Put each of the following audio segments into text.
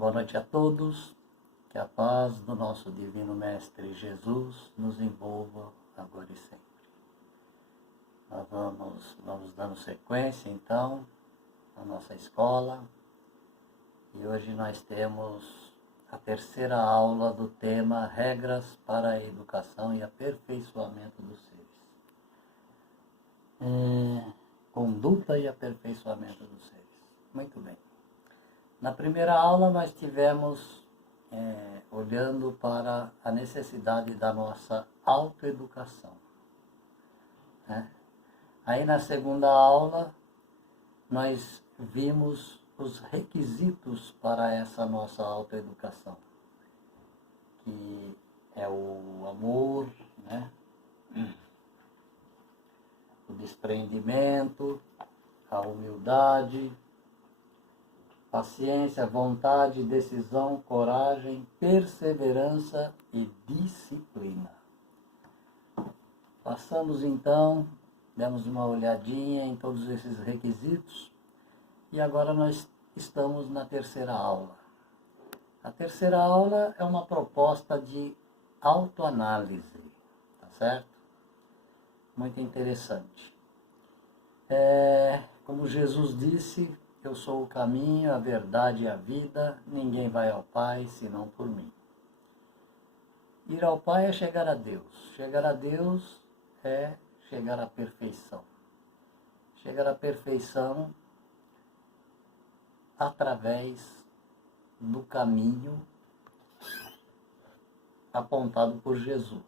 Boa noite a todos, que a paz do nosso Divino Mestre Jesus nos envolva agora e sempre. Nós vamos dando sequência então à nossa escola e hoje nós temos a terceira aula do tema Regras para a Educação e Aperfeiçoamento dos Seres. Conduta e aperfeiçoamento dos seres. Muito bem. Na primeira aula nós tivemos olhando para a necessidade da nossa autoeducação. Né? Aí na segunda aula nós vimos os requisitos para essa nossa autoeducação, que é o amor, né? O desprendimento, a humildade, paciência, vontade, decisão, coragem, perseverança e disciplina. Passamos então, demos uma olhadinha em todos esses requisitos e agora nós estamos na terceira aula. A terceira aula é uma proposta de autoanálise, tá certo? Muito interessante. Como Jesus disse, eu sou o caminho, a verdade e a vida, ninguém vai ao Pai senão por mim. Ir ao Pai é chegar a Deus. Chegar a Deus é chegar à perfeição. Chegar à perfeição através do caminho apontado por Jesus,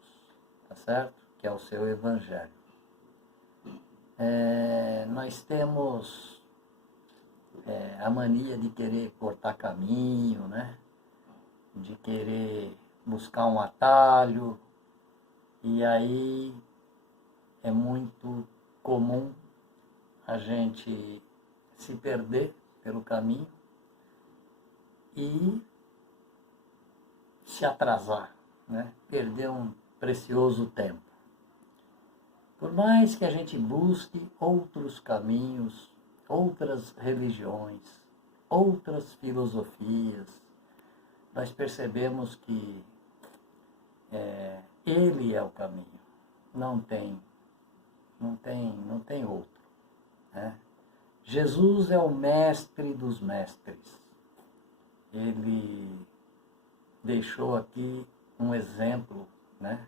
tá certo? Que é o seu Evangelho. Nós temos a mania de querer cortar caminho, né? De querer buscar um atalho, e aí é muito comum a gente se perder pelo caminho e se atrasar, né? Perder um precioso tempo. Por mais que a gente busque outros caminhos, outras religiões, outras filosofias, nós percebemos que Ele é o caminho, não tem outro. Né? Jesus é o mestre dos mestres. Ele deixou aqui um exemplo, né?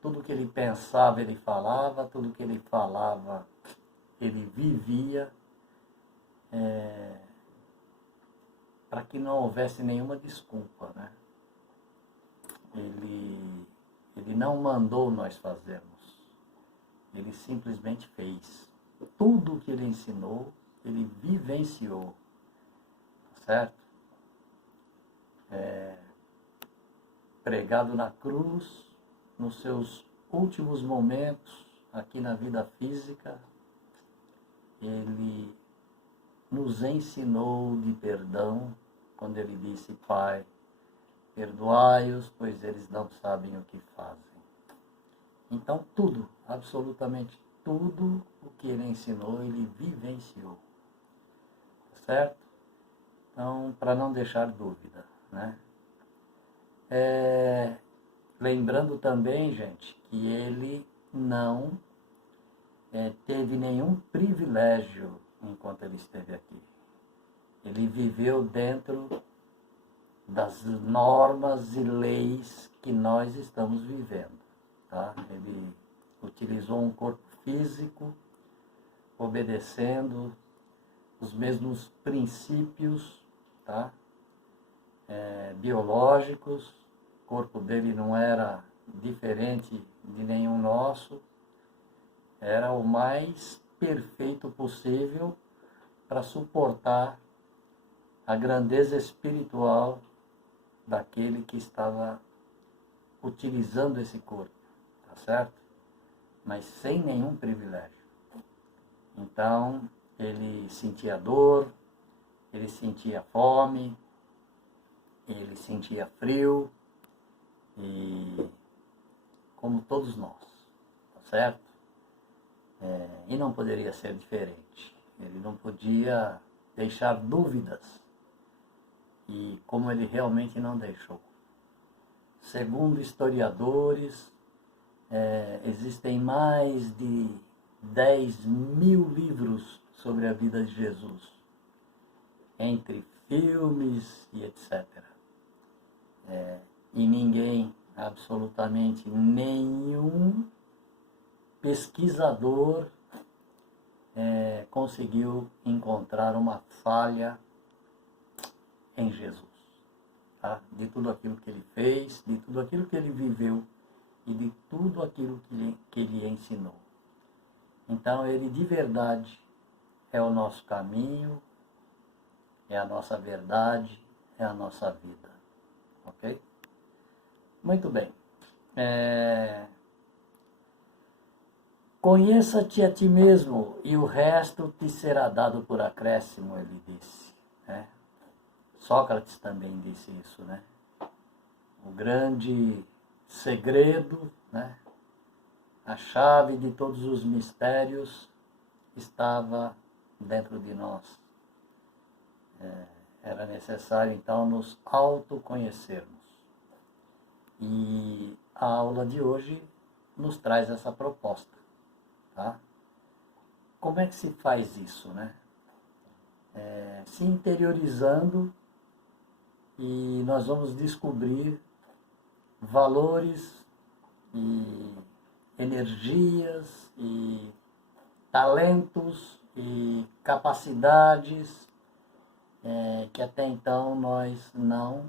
Tudo que ele pensava, ele falava, tudo que ele falava, ele vivia, para que não houvesse nenhuma desculpa, né? Ele não mandou nós fazermos, ele simplesmente fez. Tudo o que ele ensinou, ele vivenciou, certo? Pregado na cruz, nos seus últimos momentos aqui na vida física, ele nos ensinou de perdão, quando ele disse: Pai, perdoai-os, pois eles não sabem o que fazem. Então tudo, absolutamente tudo o que ele ensinou, ele vivenciou. Certo? Então, para não deixar dúvida, né? Lembrando também, gente, que ele não teve nenhum privilégio enquanto ele esteve aqui. Ele viveu dentro das normas e leis que nós estamos vivendo. Tá? Ele utilizou um corpo físico, obedecendo os mesmos princípios, tá? Biológicos. O corpo dele não era diferente de nenhum nosso, era o mais perfeito possível para suportar a grandeza espiritual daquele que estava utilizando esse corpo, tá certo? Mas sem nenhum privilégio. Então, ele sentia dor, ele sentia fome, ele sentia frio, e como todos nós, tá certo? E não poderia ser diferente. Ele não podia deixar dúvidas e como ele realmente não deixou. Segundo historiadores, existem mais de 10.000 livros sobre a vida de Jesus, entre filmes e etc. E ninguém, absolutamente nenhum pesquisador conseguiu encontrar uma falha em Jesus, tá? De tudo aquilo que ele fez, de tudo aquilo que ele viveu e de tudo aquilo que ele ensinou. Então ele de verdade é o nosso caminho, é a nossa verdade, é a nossa vida, ok? Muito bem. Conheça-te a ti mesmo e o resto te será dado por acréscimo, ele disse, né? Sócrates também disse isso, né? O grande segredo, né? A chave de todos os mistérios estava dentro de nós. Era necessário, então, nos autoconhecermos. E a aula de hoje nos traz essa proposta, tá? Como é que se faz isso, né? Se interiorizando, e nós vamos descobrir valores e energias e talentos e capacidades que até então nós não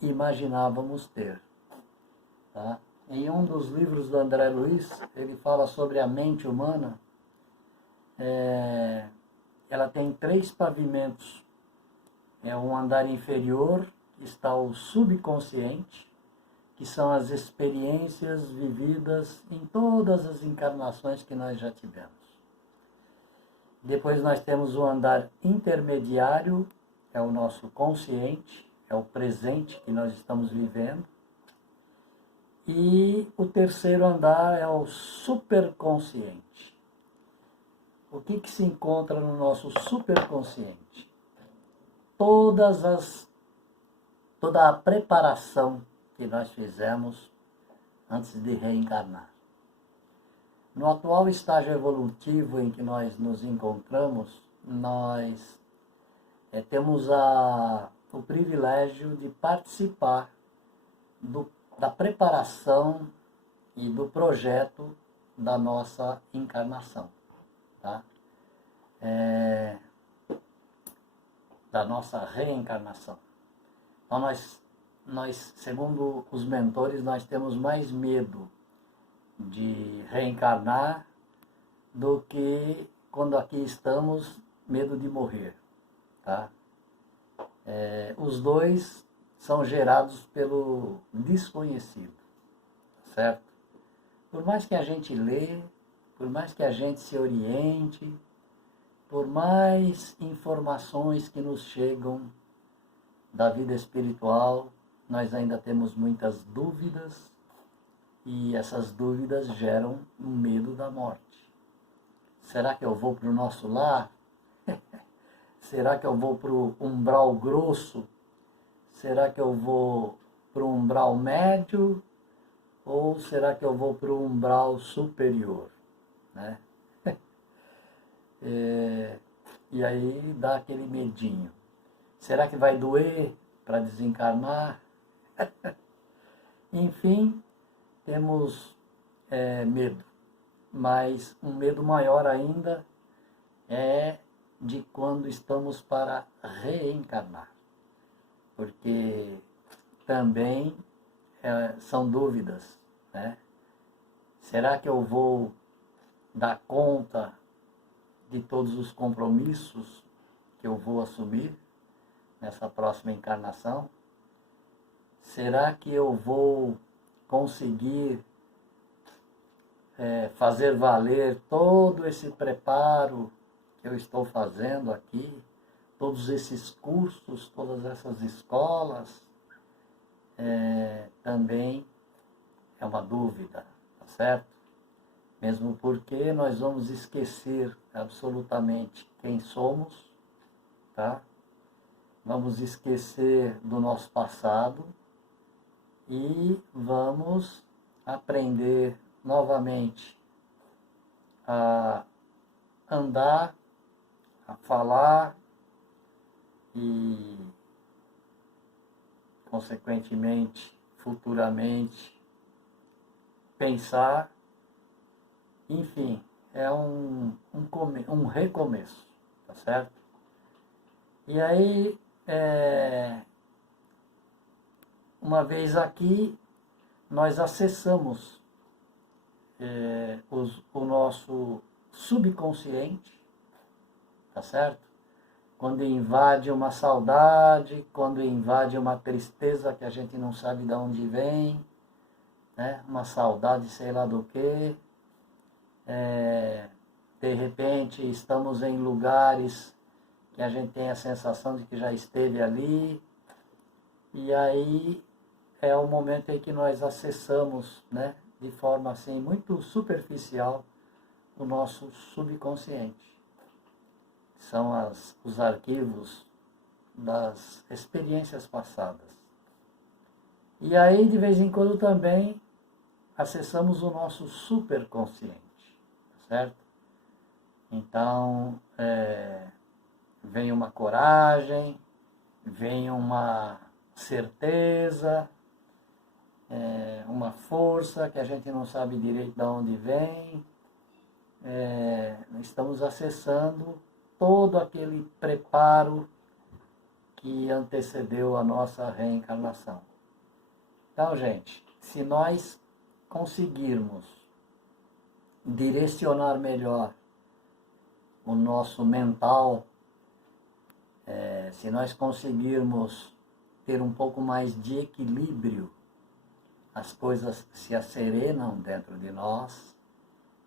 imaginávamos ter, tá? Em um dos livros do André Luiz, ele fala sobre a mente humana. Ela tem 3 pavimentos. Um andar inferior, está o subconsciente, que são as experiências vividas em todas as encarnações que nós já tivemos. Depois nós temos o andar intermediário, é o nosso consciente, é o presente que nós estamos vivendo. E o terceiro andar é o superconsciente. O que se encontra no nosso superconsciente? Toda a preparação que nós fizemos antes de reencarnar. No atual estágio evolutivo em que nós nos encontramos, nós temos o privilégio de participar da preparação e do projeto da nossa encarnação, tá? Da nossa reencarnação. Então nós, segundo os mentores, nós temos mais medo de reencarnar do que quando aqui estamos, medo de morrer, tá? Os dois são gerados pelo desconhecido, certo? Por mais que a gente lê, por mais que a gente se oriente, por mais informações que nos chegam da vida espiritual, nós ainda temos muitas dúvidas, e essas dúvidas geram um medo da morte. Será que eu vou para o nosso lar? Será que eu vou para o umbral grosso? Será que eu vou para o umbral médio? Ou será que eu vou para o umbral superior, né? E aí dá aquele medinho. Será que vai doer para desencarnar? Enfim, temos medo. Mas um medo maior ainda é de quando estamos para reencarnar. Porque também são dúvidas, né? Será que eu vou dar conta de todos os compromissos que eu vou assumir nessa próxima encarnação? Será que eu vou conseguir fazer valer todo esse preparo que eu estou fazendo aqui, todos esses cursos, todas essas escolas? Também é uma dúvida, tá certo? Mesmo porque nós vamos esquecer absolutamente quem somos, tá? vamos esquecer do nosso passado e vamos aprender novamente a andar, a falar e, consequentemente, futuramente, pensar. Enfim, é um recomeço, tá certo? E aí, uma vez aqui, nós acessamos o nosso subconsciente, tá certo? Quando invade uma saudade, quando invade uma tristeza que a gente não sabe de onde vem, né? Uma saudade sei lá do quê. De repente estamos em lugares que a gente tem a sensação de que já esteve ali, e aí é o momento em que nós acessamos, né, de forma assim muito superficial, o nosso subconsciente. São os arquivos das experiências passadas. E aí, de vez em quando, também acessamos o nosso superconsciente, certo? Então, vem uma coragem, vem uma certeza, uma força que a gente não sabe direito de onde vem. Estamos acessando todo aquele preparo que antecedeu a nossa reencarnação. Então, gente, se nós conseguirmos direcionar melhor o nosso mental, se nós conseguirmos ter um pouco mais de equilíbrio, as coisas se asserenam dentro de nós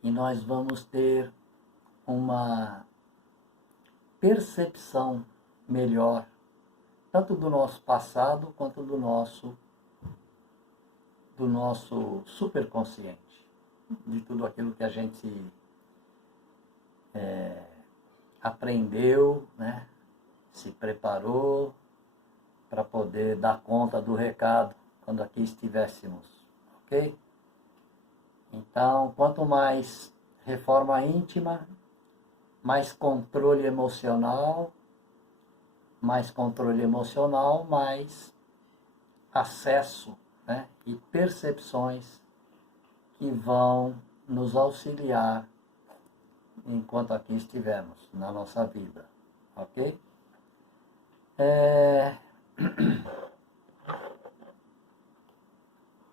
e nós vamos ter uma percepção melhor, tanto do nosso passado quanto do nosso superconsciente, de tudo aquilo que a gente aprendeu, né? Se preparou para poder dar conta do recado quando aqui estivéssemos, ok? Então, quanto mais reforma íntima, mais controle emocional, mais acesso, né, e percepções que vão nos auxiliar enquanto aqui estivermos na nossa vida, ok? Deixa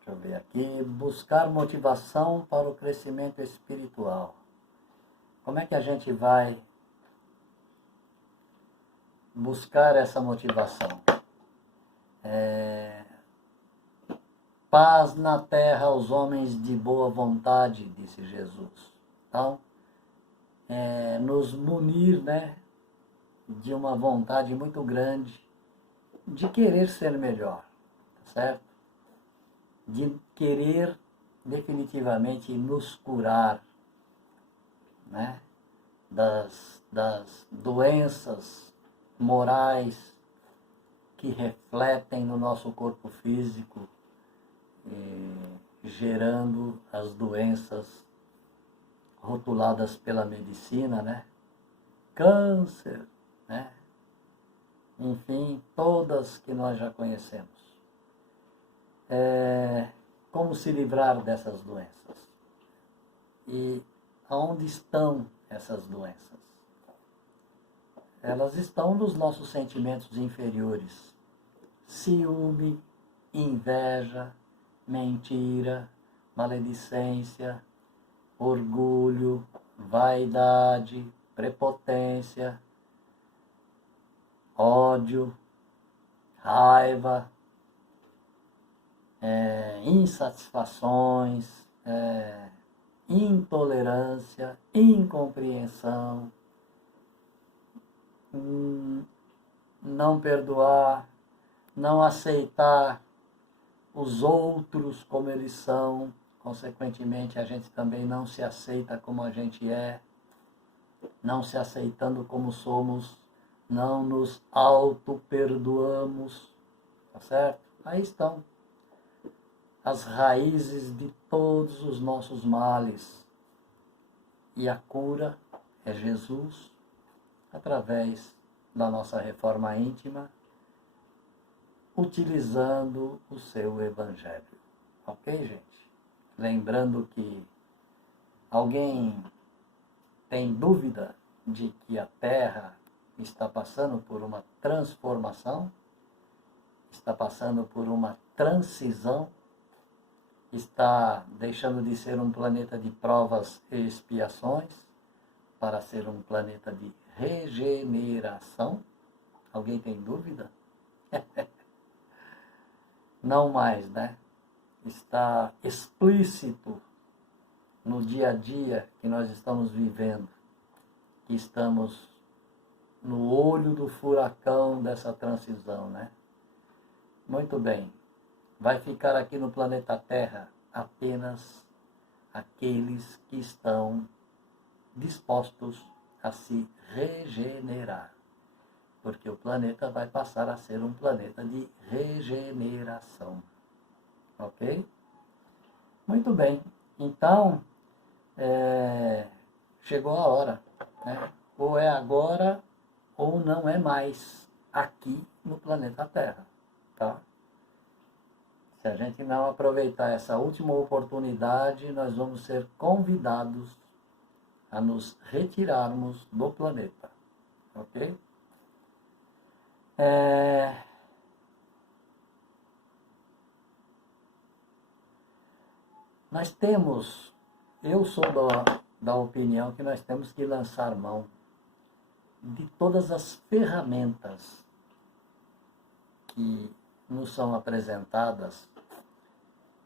eu ver aqui. Buscar motivação para o crescimento espiritual. Como é que a gente vai buscar essa motivação? Paz na terra aos homens de boa vontade, disse Jesus. Então, nos munir, né, de uma vontade muito grande de querer ser melhor, tá certo? De querer definitivamente nos curar, né, das doenças morais que refletem no nosso corpo físico, gerando as doenças rotuladas pela medicina, né? Câncer, né? Enfim, todas que nós já conhecemos. Como se livrar dessas doenças? E aonde estão essas doenças? Elas estão nos nossos sentimentos inferiores. Ciúme, inveja, mentira, maledicência, orgulho, vaidade, prepotência, ódio, raiva, insatisfações, intolerância, incompreensão, não perdoar, não aceitar os outros como eles são, consequentemente a gente também não se aceita como a gente é, não se aceitando como somos, não nos auto-perdoamos, tá certo? Aí estão as raízes de todos os nossos males. E a cura é Jesus, através da nossa reforma íntima, utilizando o seu Evangelho. Ok, gente? Lembrando que alguém tem dúvida de que a Terra está passando por uma transformação, está passando por uma transição, está deixando de ser um planeta de provas e expiações para ser um planeta de regeneração? Alguém tem dúvida? Não mais, né? Está explícito no dia a dia que nós estamos vivendo, que estamos no olho do furacão dessa transição, né? Muito bem. Vai ficar aqui no planeta Terra apenas aqueles que estão dispostos a se regenerar, porque o planeta vai passar a ser um planeta de regeneração. Ok? Muito bem. Então, chegou a hora, né? Ou é agora ou não é mais aqui no planeta Terra, tá? Se a gente não aproveitar essa última oportunidade, nós vamos ser convidados a nos retirarmos do planeta, ok? Nós temos, eu sou da opinião que nós temos que lançar mão de todas as ferramentas que nos são apresentadas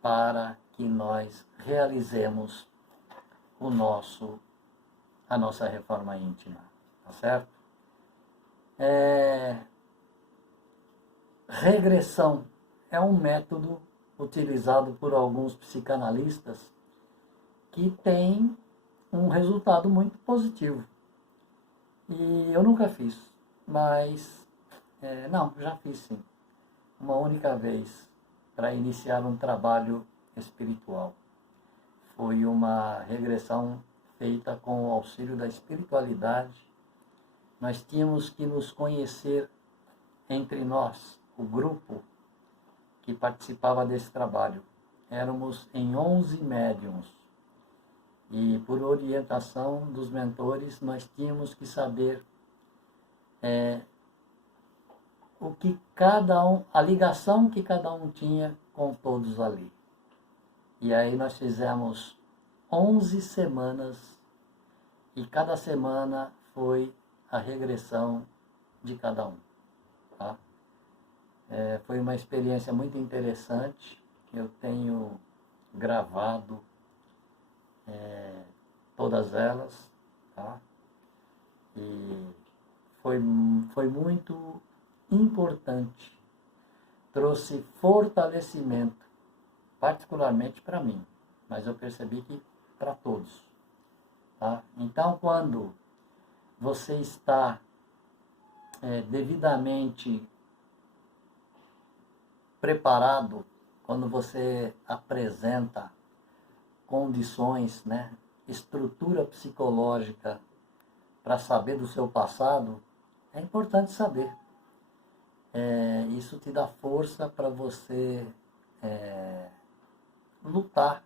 para que nós realizemos a nossa reforma íntima, tá certo? Regressão é um método utilizado por alguns psicanalistas que tem um resultado muito positivo. E eu nunca fiz, mas não, já fiz sim, uma única vez, para iniciar um trabalho espiritual. Foi uma regressão feita com o auxílio da espiritualidade. Nós tínhamos que nos conhecer entre nós, o grupo que participava desse trabalho. Éramos em 11 médiums. E por orientação dos mentores, nós tínhamos que saber o que cada um, a ligação que cada um tinha com todos ali. E aí nós fizemos 11 semanas e cada semana foi a regressão de cada um. Tá? Foi uma experiência muito interessante. Eu tenho gravado todas elas. Tá? E foi muito importante. Trouxe fortalecimento, particularmente para mim, mas eu percebi que para todos. Tá? Então, quando você está devidamente preparado, quando você apresenta condições, né, estrutura psicológica para saber do seu passado, é importante saber. Isso te dá força para você lutar,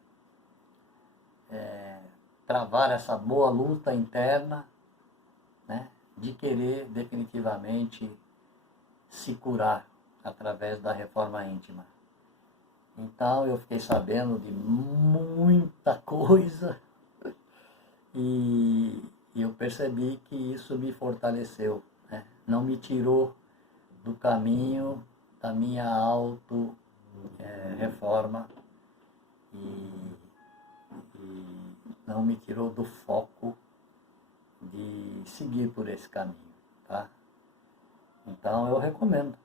travar essa boa luta interna, né, de querer definitivamente se curar através da reforma íntima. Então eu fiquei sabendo de muita coisa e eu percebi que isso me fortaleceu, né? Não me tirou do caminho da minha auto-reforma e não me tirou do foco de seguir por esse caminho, tá? Então eu recomendo,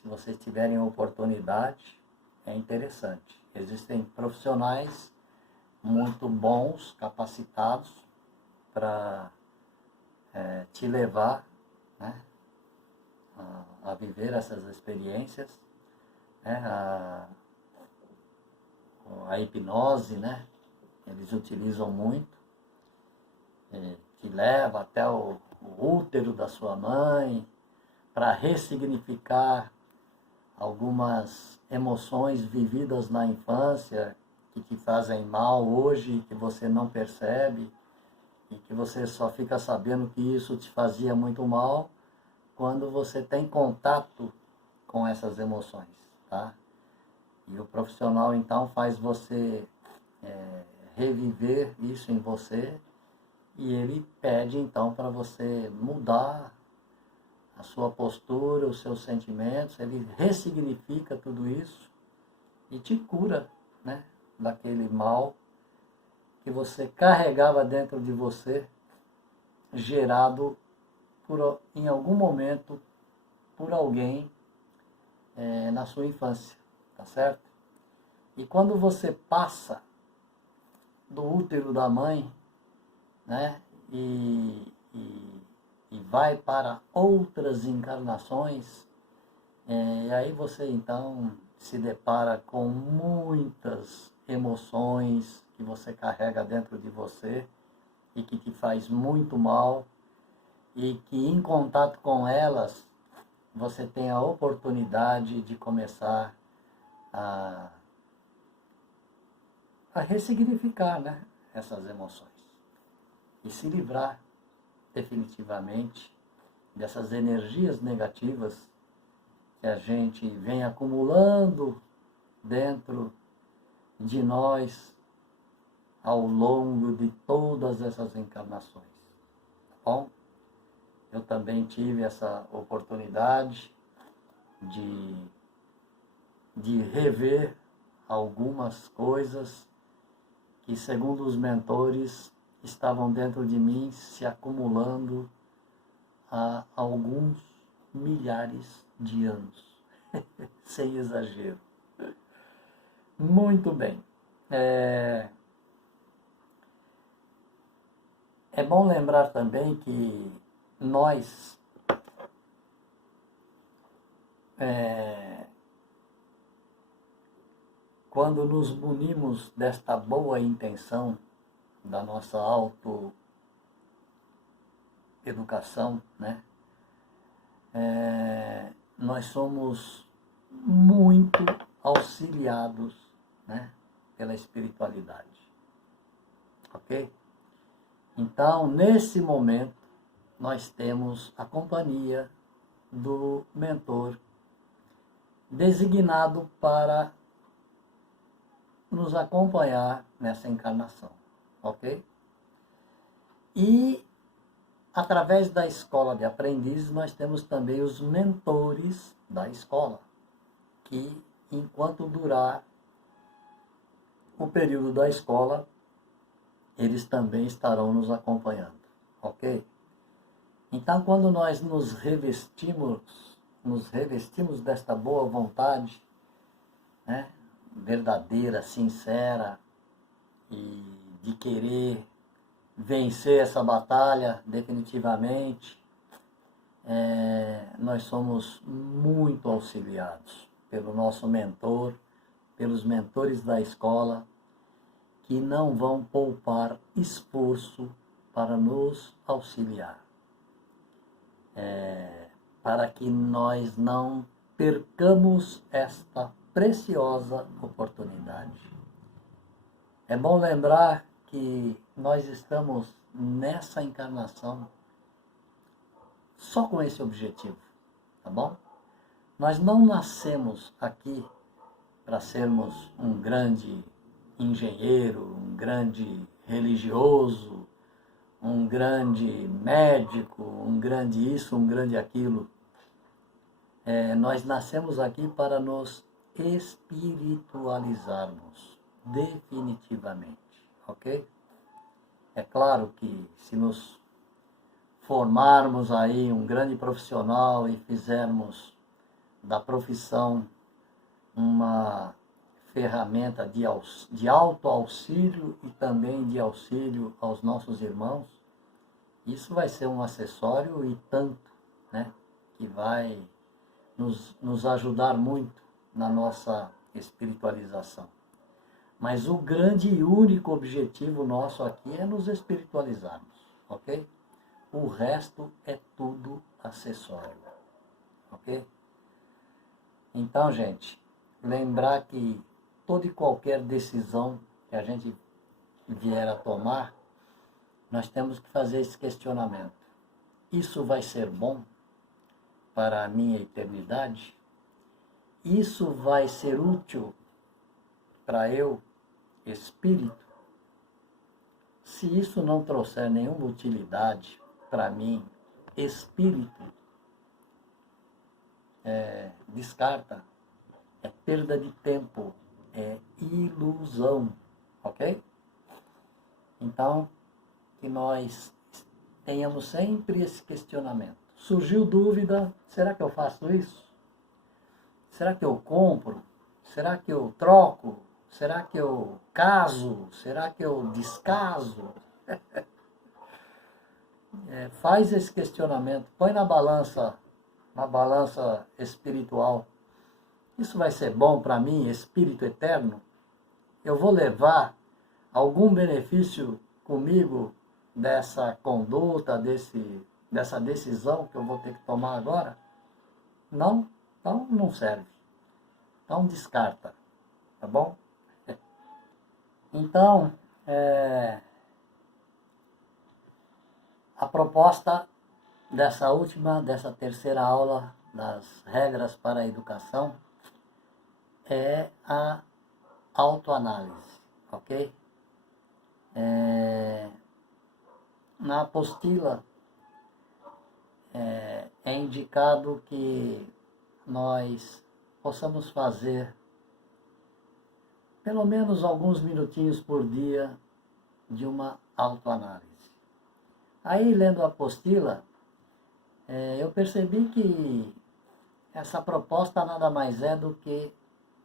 se vocês tiverem oportunidade, é interessante. Existem profissionais muito bons, capacitados para te levar, né, a viver essas experiências, né? A hipnose, né? Eles utilizam muito, que leva até o útero da sua mãe para ressignificar algumas emoções vividas na infância que te fazem mal hoje, que você não percebe e que você só fica sabendo que isso te fazia muito mal quando você tem contato com essas emoções, tá? E o profissional então faz você reviver isso em você e ele pede então para você mudar a sua postura, os seus sentimentos, ele ressignifica tudo isso e te cura, né, daquele mal que você carregava dentro de você, gerado em algum momento por alguém na sua infância, tá certo? E quando você passa do útero da mãe, né, e vai para outras encarnações, e aí você então se depara com muitas emoções que você carrega dentro de você e que te faz muito mal, e que em contato com elas você tem a oportunidade de começar a ressignificar, né, essas emoções e se livrar definitivamente dessas energias negativas que a gente vem acumulando dentro de nós ao longo de todas essas encarnações, tá bom? Eu também tive essa oportunidade de rever algumas coisas que, segundo os mentores, estavam dentro de mim se acumulando há alguns milhares de anos, sem exagero. Muito bem. É bom lembrar também que nós quando nos munimos desta boa intenção da nossa autoeducação, né? Nós somos muito auxiliados, né, pela espiritualidade, ok? Então, nesse momento, nós temos a companhia do mentor designado para nos acompanhar nessa encarnação, ok? E através da escola de aprendizes, nós temos também os mentores da escola, que enquanto durar o período da escola, eles também estarão nos acompanhando, ok? Então, quando nós nos revestimos desta boa vontade, né, verdadeira, sincera, e de querer vencer essa batalha definitivamente, nós somos muito auxiliados pelo nosso mentor, pelos mentores da escola, que não vão poupar esforço para nos auxiliar, para que nós não percamos esta preciosa oportunidade. É bom lembrar que nós estamos nessa encarnação só com esse objetivo, tá bom? Nós não nascemos aqui para sermos um grande engenheiro, um grande religioso, um grande médico, um grande isso, um grande aquilo. Nós nascemos aqui para nos espiritualizarmos, definitivamente, ok? É claro que se nos formarmos aí um grande profissional e fizermos da profissão uma ferramenta de autoauxílio e também de auxílio aos nossos irmãos, isso vai ser um acessório e tanto, né? que vai nos ajudar muito na nossa espiritualização. Mas o grande e único objetivo nosso aqui é nos espiritualizarmos, ok? O resto é tudo acessório, ok? Então, gente, lembrar que toda e qualquer decisão que a gente vier a tomar, nós temos que fazer esse questionamento. Isso vai ser bom para a minha eternidade? Isso vai ser útil para eu, espírito? Se isso não trouxer nenhuma utilidade para mim, espírito, descarta, é perda de tempo, é ilusão, ok? Então, que nós tenhamos sempre esse questionamento. Surgiu dúvida, será que eu faço isso? Será que eu compro? Será que eu troco? Será que eu caso? Será que eu descaso? Faz esse questionamento, põe na balança espiritual. Isso vai ser bom para mim, espírito eterno? Eu vou levar algum benefício comigo dessa conduta, dessa decisão que eu vou ter que tomar agora? Não? Então não serve. Então descarta, tá bom? Então, a proposta dessa terceira aula das regras para a educação é a autoanálise, ok? Na apostila é indicado que nós possamos fazer pelo menos alguns minutinhos por dia de uma autoanálise. Aí, lendo a apostila, eu percebi que essa proposta nada mais é do que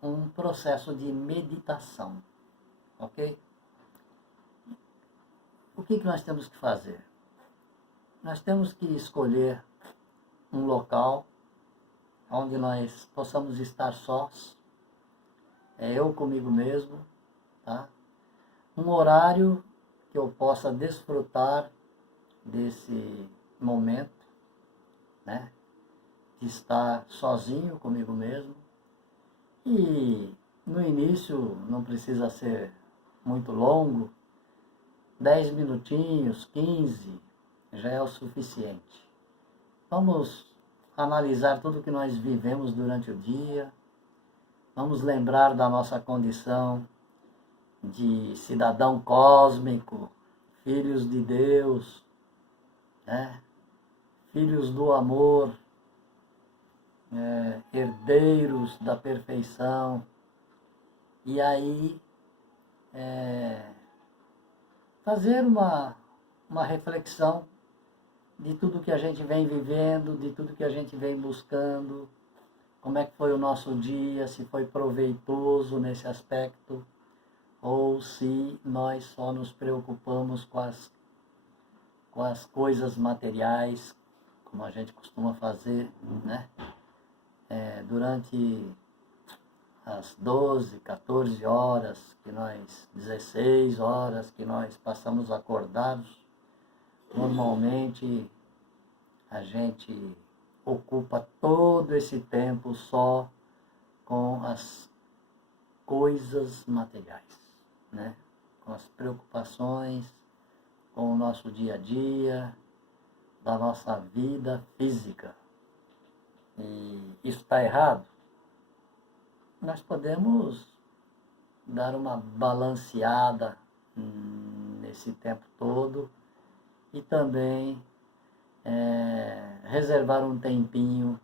um processo de meditação, ok? O que nós temos que fazer? Nós temos que escolher um local onde nós possamos estar sós, eu comigo mesmo, tá? Um horário que eu possa desfrutar desse momento, né? De estar sozinho comigo mesmo. E no início não precisa ser muito longo, 10 minutinhos, 15, já é o suficiente. Vamos analisar tudo que nós vivemos durante o dia, vamos lembrar da nossa condição de cidadão cósmico, filhos de Deus, né? Filhos do amor, herdeiros da perfeição. E aí, fazer uma reflexão de tudo que a gente vem vivendo, de tudo que a gente vem buscando, como é que foi o nosso dia, se foi proveitoso nesse aspecto, ou se nós só nos preocupamos com as coisas materiais, como a gente costuma fazer, né? Durante as 12, 14 horas, 16 horas que nós passamos acordados, normalmente a gente ocupa todo esse tempo só com as coisas materiais, né? Com as preocupações, com o nosso dia a dia, da nossa vida física. E isso está errado? Nós podemos dar uma balanceada nesse tempo todo e também reservar um tempinho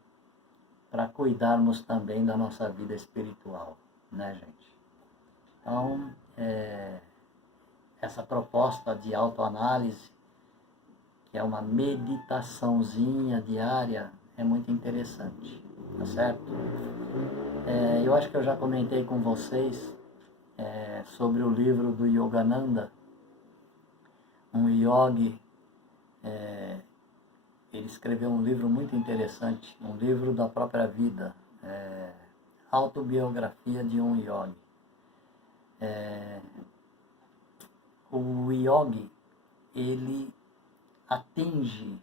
para cuidarmos também da nossa vida espiritual, né, gente? Então, essa proposta de autoanálise, que é uma meditaçãozinha diária, é muito interessante, tá certo? Eu acho que eu já comentei com vocês sobre o livro do Yogananda, um yogi ele escreveu um livro muito interessante, um livro da própria vida, Autobiografia de um Yogi. O yogi, ele atinge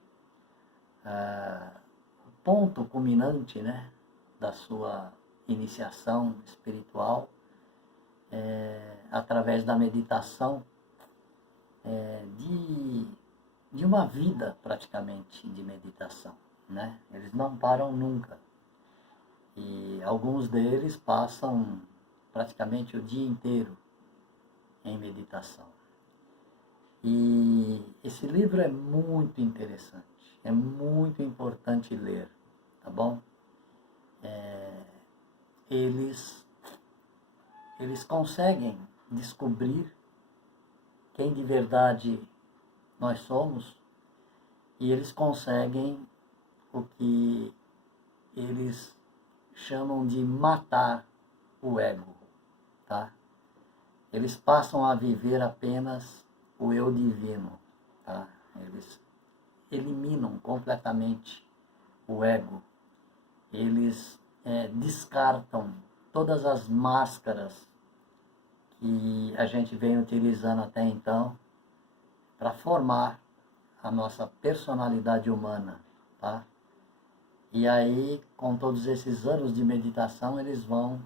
o ponto culminante, né, da sua iniciação espiritual através da meditação, de uma vida praticamente de meditação, né? Eles não param nunca. E alguns deles passam praticamente o dia inteiro em meditação. E esse livro é muito interessante, é muito importante ler, tá bom? Eles conseguem descobrir quem de verdade nós somos, e eles conseguem o que eles chamam de matar o ego, tá? Eles passam a viver apenas o eu divino, tá? Eles eliminam completamente o ego. Eles descartam todas as máscaras que a gente vem utilizando até então para formar a nossa personalidade humana, tá? E aí, com todos esses anos de meditação, eles vão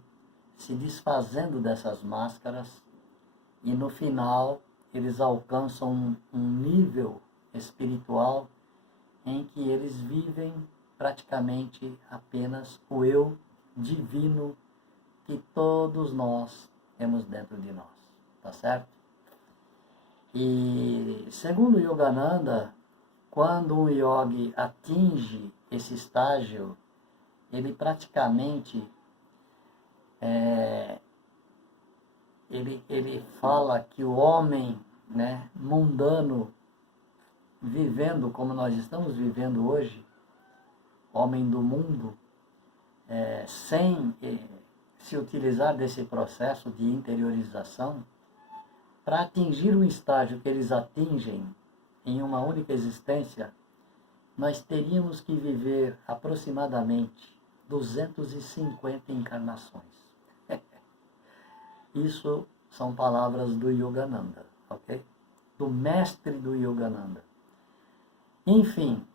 se desfazendo dessas máscaras e no final eles alcançam um nível espiritual em que eles vivem praticamente apenas o eu divino que todos nós temos dentro de nós, tá certo? E segundo Yogananda, quando um yogi atinge esse estágio, ele praticamente ele fala que o homem, né, mundano, vivendo como nós estamos vivendo hoje, homem do mundo, sem se utilizar desse processo de interiorização, para atingir o estágio que eles atingem em uma única existência, nós teríamos que viver aproximadamente 250 encarnações. Isso são palavras do Yogananda, ok? Do mestre do Yogananda. Enfim,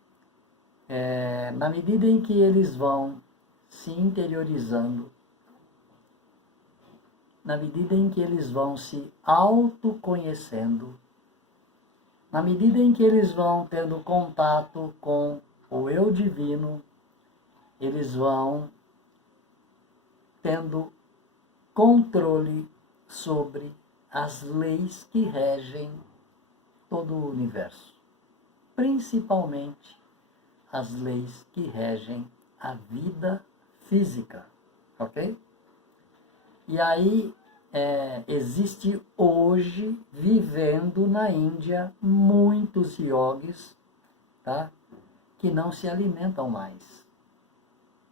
na medida em que eles vão se interiorizando, na medida em que eles vão se autoconhecendo, na medida em que eles vão tendo contato com o eu divino, eles vão tendo controle sobre as leis que regem todo o universo, principalmente as leis que regem a vida física, ok? E aí existe hoje, vivendo na Índia, muitos yogis, tá? Que não se alimentam mais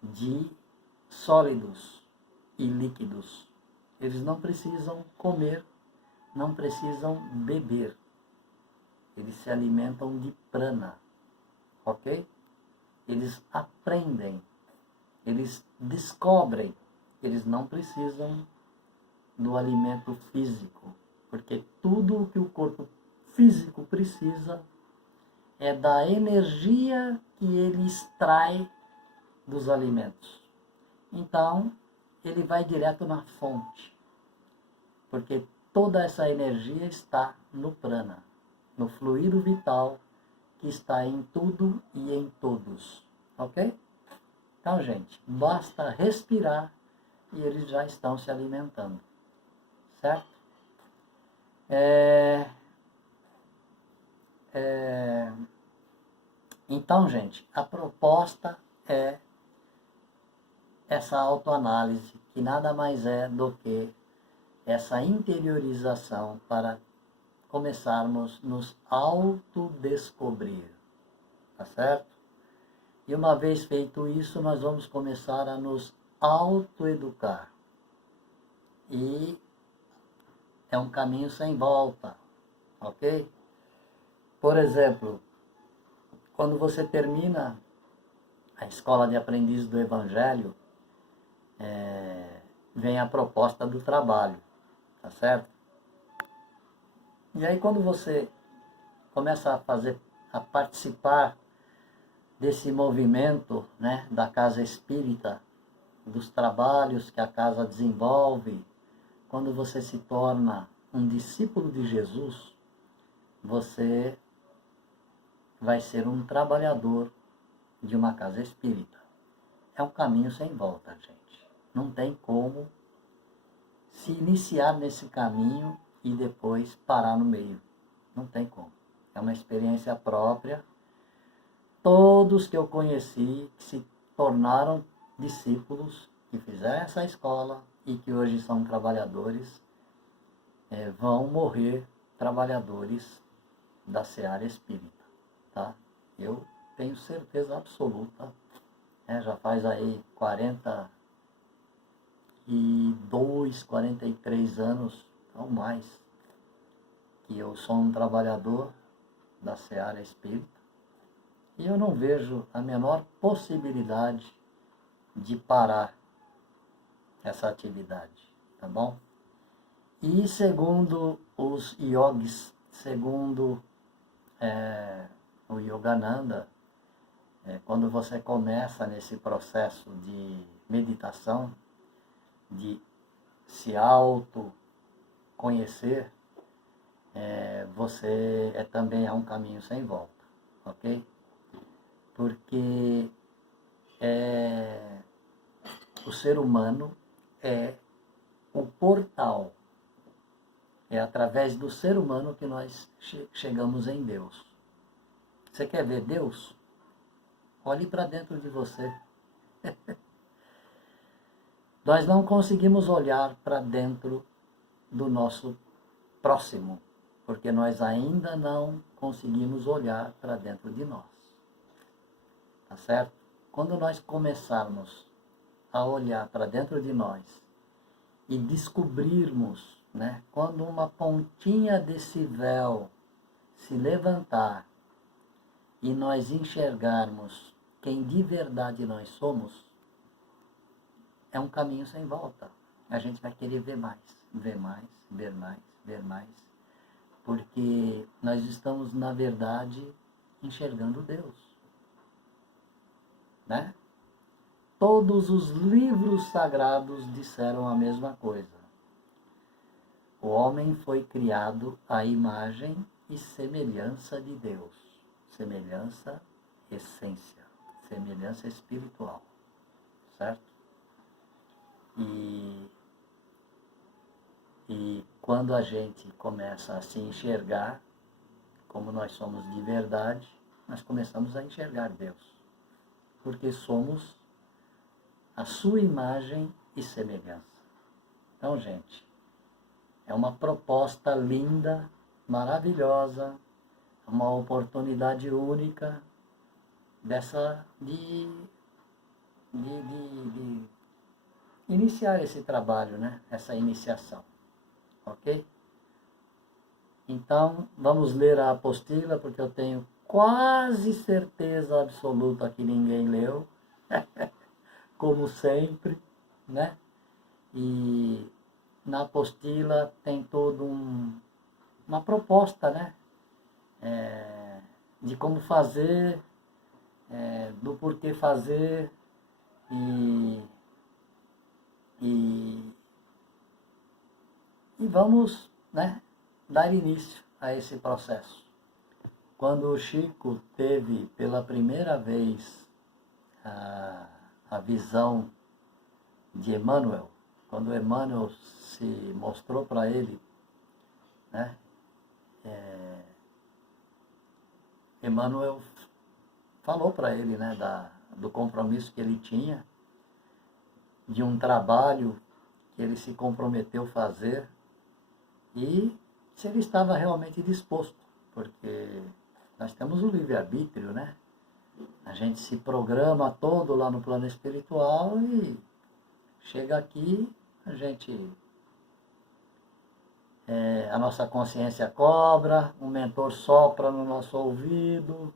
de sólidos e líquidos. Eles não precisam comer, não precisam beber. Eles se alimentam de prana, ok? Eles aprendem, eles descobrem, eles não precisam do alimento físico, porque tudo o que o corpo físico precisa é da energia que ele extrai dos alimentos. Então, ele vai direto na fonte, porque toda essa energia está no prana, no fluido vital que está em tudo e em todos, ok? Então, gente, basta respirar e eles já estão se alimentando, certo? Então, gente, a proposta é essa autoanálise, que nada mais é do que essa interiorização para começarmos nos autodescobrir, tá certo? E uma vez feito isso, nós vamos começar a nos autoeducar. E é um caminho sem volta, ok? Por exemplo, quando você termina a escola de aprendiz do Evangelho, vem a proposta do trabalho, tá certo? E aí quando você começa a participar desse movimento, né, da casa espírita, dos trabalhos que a casa desenvolve, quando você se torna um discípulo de Jesus, você vai ser um trabalhador de uma casa espírita. É um caminho sem volta, gente. Não tem como se iniciar nesse caminho e depois parar no meio. Não tem como. É uma experiência própria. Todos que eu conheci, que se tornaram discípulos, que fizeram essa escola e que hoje são trabalhadores, vão morrer trabalhadores da seara espírita, tá? Eu tenho certeza absoluta, já faz aí 42, 43 anos, ou mais, que eu sou um trabalhador da seara espírita, e eu não vejo a menor possibilidade de parar essa atividade, tá bom? E segundo os yogis, segundo o Yogananda, quando você começa nesse processo de meditação, de se autoconhecer, você também é um caminho sem volta, ok? Porque o ser humano é o portal. É através do ser humano que nós chegamos em Deus. Você quer ver Deus? Olhe para dentro de você. Nós não conseguimos olhar para dentro do nosso próximo, porque nós ainda não conseguimos olhar para dentro de nós. Tá certo? Quando nós começarmos a olhar para dentro de nós e descobrirmos, né, quando uma pontinha desse véu se levantar e nós enxergarmos quem de verdade nós somos, é um caminho sem volta. A gente vai querer ver mais, ver mais, ver mais, ver mais, porque nós estamos, na verdade, enxergando Deus, né? Todos os livros sagrados disseram a mesma coisa. O homem foi criado à imagem e semelhança de Deus. Semelhança, essência. Semelhança espiritual. Certo? E quando a gente começa a se enxergar como nós somos de verdade, nós começamos a enxergar Deus. Porque somos a sua imagem e semelhança. Então, gente, é uma proposta linda, maravilhosa, uma oportunidade única de iniciar esse trabalho, né? Essa iniciação, ok? Então, vamos ler a apostila, porque eu tenho quase certeza absoluta que ninguém leu, como sempre, né? E na apostila tem toda uma proposta, né? De como fazer, do porquê fazer e vamos, né, dar início a esse processo. Quando o Chico teve pela primeira vez a visão de Emmanuel, quando Emmanuel se mostrou para ele, né, Emmanuel falou para ele, né, do compromisso que ele tinha, de um trabalho que ele se comprometeu a fazer e se ele estava realmente disposto, porque nós temos o livre-arbítrio, né? A gente se programa todo lá no plano espiritual e chega aqui, a nossa consciência cobra, um mentor sopra no nosso ouvido,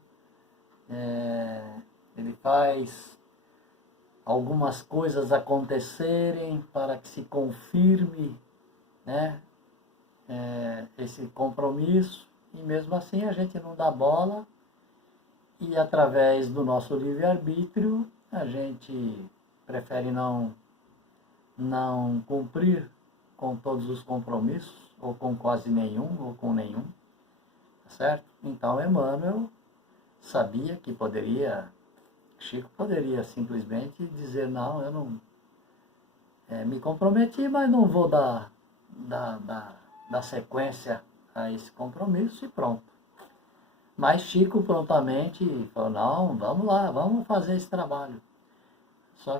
ele faz algumas coisas acontecerem para que se confirme, né, esse compromisso, e mesmo assim a gente não dá bola, e através do nosso livre-arbítrio a gente prefere não cumprir com todos os compromissos, ou com quase nenhum, ou com nenhum, certo? Então Emmanuel sabia que Chico poderia simplesmente dizer, não, eu não me comprometi, mas não vou dar sequência a esse compromisso, e pronto. Mas Chico prontamente falou, não, vamos lá, vamos fazer esse trabalho.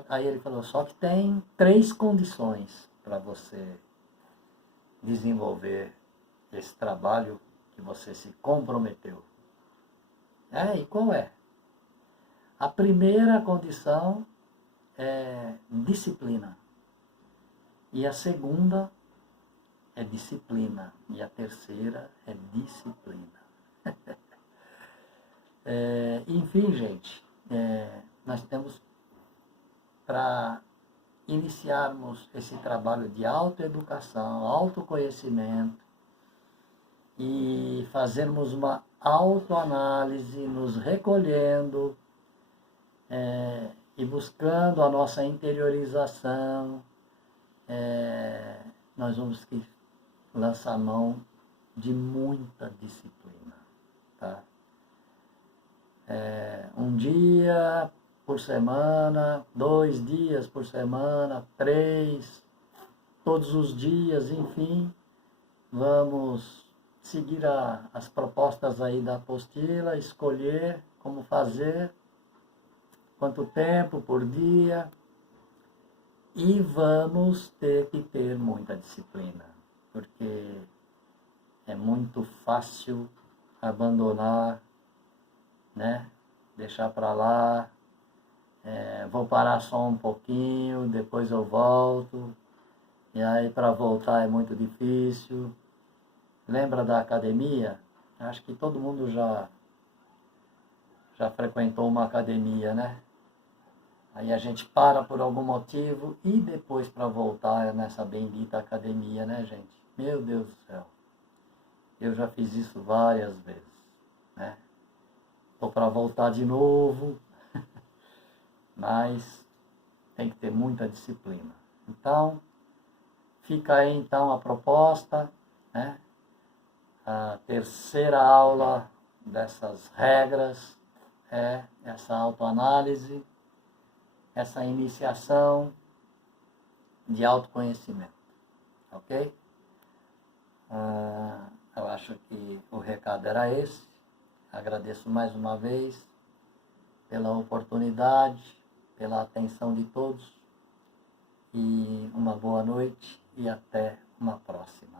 Aí ele falou, só que tem 3 condições para você desenvolver esse trabalho que você se comprometeu. E qual é? A primeira condição é disciplina. E a segunda é disciplina. E a terceira é disciplina. Enfim, gente, nós temos, para iniciarmos esse trabalho de autoeducação, autoconhecimento, e fazermos uma autoanálise, nos recolhendo e buscando a nossa interiorização, nós vamos ter que lançar mão de muita disciplina, tá? Um dia por semana, 2 dias por semana, 3, todos os dias, enfim, vamos seguir as propostas aí da apostila, escolher como fazer, quanto tempo por dia, e vamos ter que ter muita disciplina, porque é muito fácil abandonar, né? Deixar para lá, vou parar só um pouquinho, depois eu volto, e aí para voltar é muito difícil. Lembra da academia? Acho que todo mundo já frequentou uma academia, né? Aí a gente para por algum motivo e depois para voltar nessa bendita academia, né, gente? Meu Deus do céu. Eu já fiz isso várias vezes, né? Estou para voltar de novo, mas tem que ter muita disciplina. Então, fica aí então a proposta, né? A terceira aula dessas regras é essa autoanálise, essa iniciação de autoconhecimento, ok? Eu acho que o recado era esse. Agradeço mais uma vez pela oportunidade, pela atenção de todos, e uma boa noite e até uma próxima.